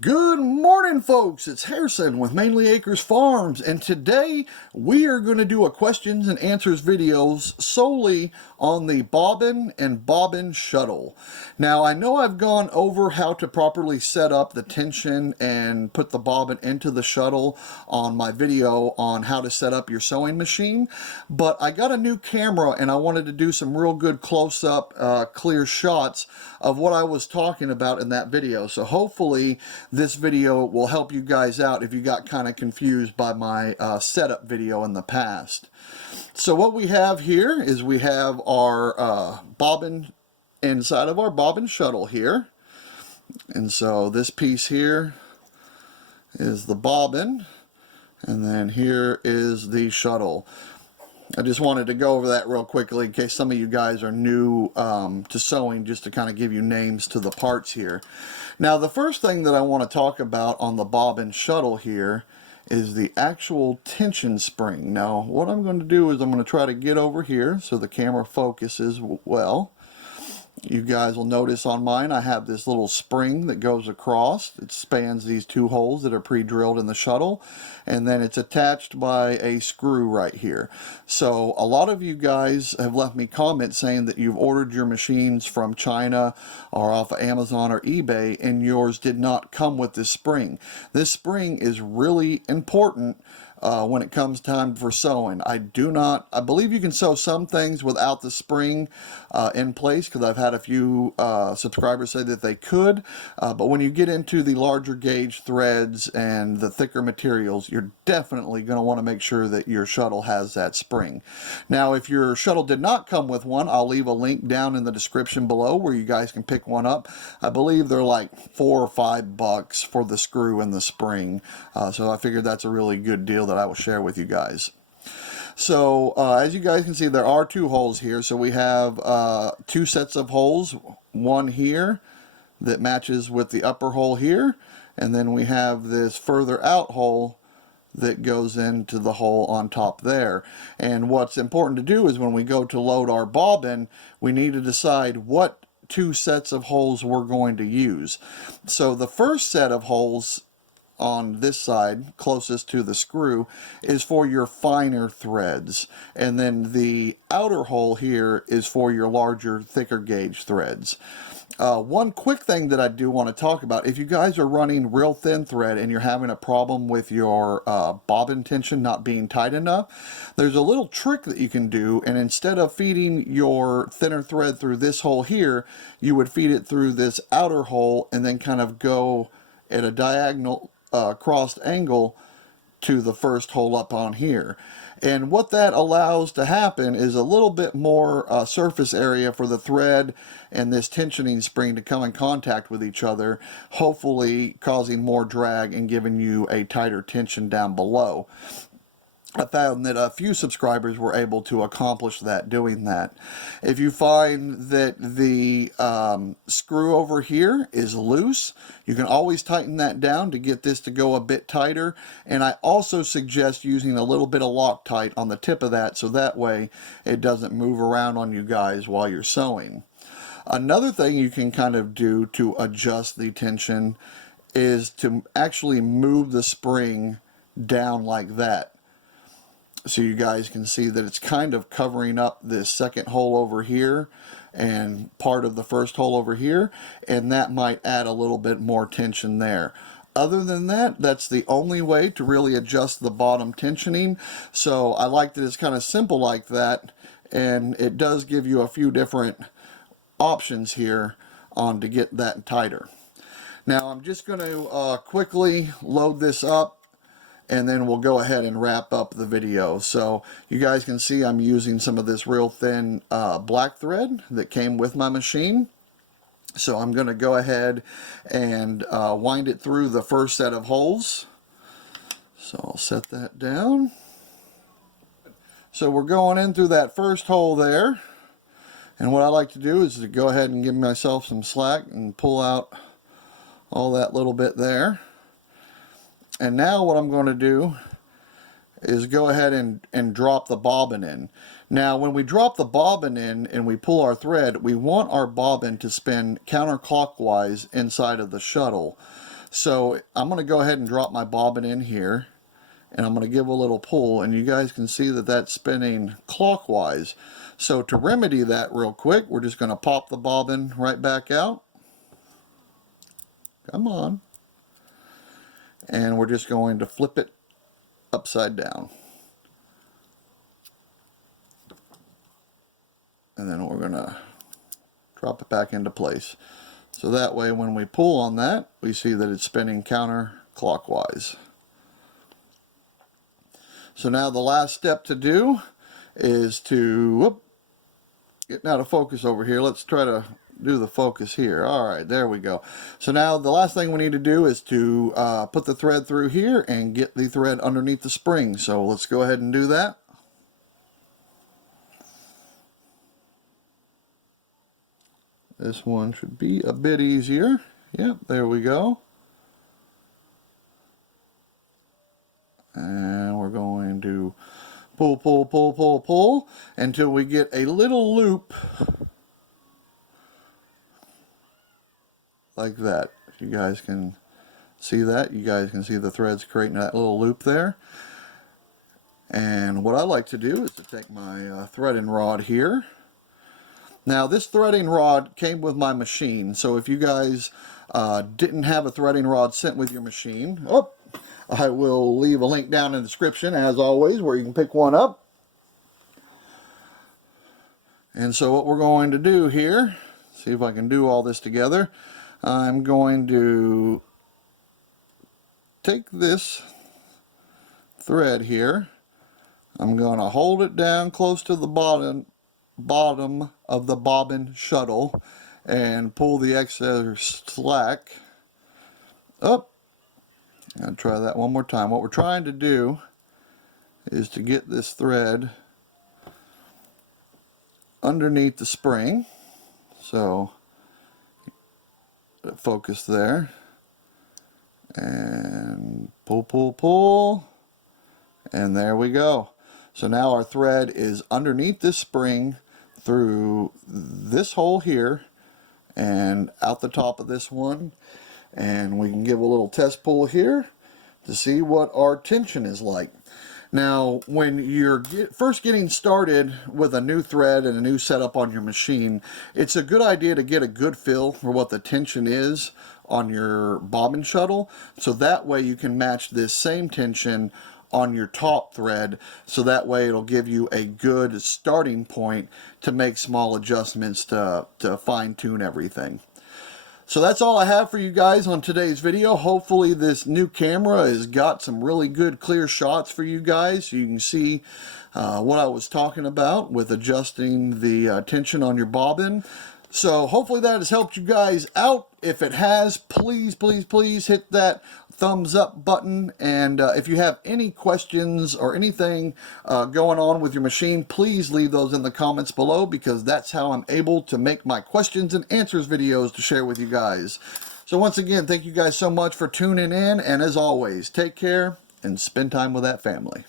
Good morning, folks. It's Harrison with Mainely Acres Farms, and today we are going to do a questions and answers videos solely on the Bobbin and Bobbin shuttle. Now, I know I've gone over how to properly set up the tension and put the bobbin into the shuttle on my video on how to set up your sewing machine, but I got a new camera and I wanted to do some real good close-up, clear shots of what I was talking about in that video. So hopefully this video will help you guys out if you got kind of confused by my setup video in the past. So what we have here is we have our bobbin inside of our bobbin shuttle here. And so this piece here is the bobbin, and then here is the shuttle. I just wanted to go over that real quickly in case some of you guys are new to sewing, just to kind of give you names to the parts here. Now, the first thing that I want to talk about on the bobbin shuttle here is the actual tension spring. Now, what I'm going to do is I'm going to try to get over here so the camera focuses well. You guys will notice on mine I have this little spring that goes across. It spans these two holes that are pre-drilled in the shuttle, and then it's attached by a screw right here. So a lot of you guys have left me comments saying that you've ordered your machines from China or off of Amazon or eBay and yours did not come with this spring. This spring is really important when it comes time for sewing. I believe you can sew some things without the spring in place, because I've had a few subscribers say that they could, but when you get into the larger gauge threads and the thicker materials, you're definitely going to want to make sure that your shuttle has that spring. Now, if your shuttle did not come with one, I'll leave a link down in the description below where you guys can pick one up. I believe they're like $4 or $5 for the screw and the spring, so I figured that's a really good deal that I will share with you guys. So as you guys can see, there are two holes here. So we have two sets of holes, one here that matches with the upper hole here, and then we have this further out hole that goes into the hole on top there. And what's important to do is when we go to load our bobbin, we need to decide what two sets of holes we're going to use. So the first set of holes on this side, closest to the screw, is for your finer threads, and then the outer hole here is for your larger, thicker gauge threads. One quick thing that I do want to talk about, if you guys are running real thin thread and you're having a problem with your bobbin tension not being tight enough, there's a little trick that you can do, and instead of feeding your thinner thread through this hole here, you would feed it through this outer hole and then kind of go at a diagonal crossed angle to the first hole up on here. And what that allows to happen is a little bit more surface area for the thread and this tensioning spring to come in contact with each other, hopefully causing more drag and giving you a tighter tension down below. I found that a few subscribers were able to accomplish that doing that. If you find that the screw over here is loose, you can always tighten that down to get this to go a bit tighter. And I also suggest using a little bit of Loctite on the tip of that, so that way it doesn't move around on you guys while you're sewing. Another thing you can kind of do to adjust the tension is to actually move the spring down like that. So you guys can see that it's kind of covering up this second hole over here and part of the first hole over here, and that might add a little bit more tension there. Other than that, that's the only way to really adjust the bottom tensioning. So I like that it's kind of simple like that, and it does give you a few different options here on to get that tighter. Now I'm just going to quickly load this up, and then we'll go ahead and wrap up the video. So you guys can see I'm using some of this real thin black thread that came with my machine. So I'm going to go ahead and wind it through the first set of holes. So I'll set that down. So we're going in through that first hole there. And what I like to do is to go ahead and give myself some slack and pull out all that little bit there. And now what I'm going to do is go ahead and drop the bobbin in. Now when we drop the bobbin in and we pull our thread, we want our bobbin to spin counterclockwise inside of the shuttle. So I'm going to go ahead and drop my bobbin in here, and I'm going to give a little pull, and you guys can see that that's spinning clockwise. So to remedy that real quick, we're just going to pop the bobbin right back out. Come on. And we're just going to flip it upside down. And then we're going to drop it back into place. So that way when we pull on that, we see that it's spinning counterclockwise. So now the last step to do is to, getting out of focus over here. Let's try to do the focus here. Alright, there we go. So now the last thing we need to do is to put the thread through here and get the thread underneath the spring. So let's go ahead and do that. This one should be a bit easier. Yep, there we go. And we're going to pull, pull, pull, pull, pull until we get a little loop like that. If you guys can see that, you guys can see the threads creating that little loop there. And what I like to do is to take my threading rod here. Now this threading rod came with my machine, so if you guys didn't have a threading rod sent with your machine, I will leave a link down in the description as always where you can pick one up. And so what we're going to do here, see if I can do all this together, I'm going to take this thread here, I'm going to hold it down close to the bottom of the bobbin shuttle and pull the excess slack up. I'll try that one more time. What we're trying to do is to get this thread underneath the spring. So focus there and pull, pull, pull, and there we go. So now our thread is underneath this spring through this hole here and out the top of this one, and we can give a little test pull here to see what our tension is like. Now when you're first getting started with a new thread and a new setup on your machine, it's a good idea to get a good feel for what the tension is on your bobbin shuttle, so that way you can match this same tension on your top thread, so that way it'll give you a good starting point to make small adjustments to fine-tune everything. So that's all I have for you guys on today's video. Hopefully this new camera has got some really good clear shots for you guys so you can see what I was talking about with adjusting the tension on your bobbin. So hopefully that has helped you guys out. If it has, please, please, please hit that thumbs up button. And if you have any questions or anything going on with your machine, please leave those in the comments below, because that's how I'm able to make my questions and answers videos to share with you guys. So once again, thank you guys so much for tuning in. And as always, take care and spend time with that family.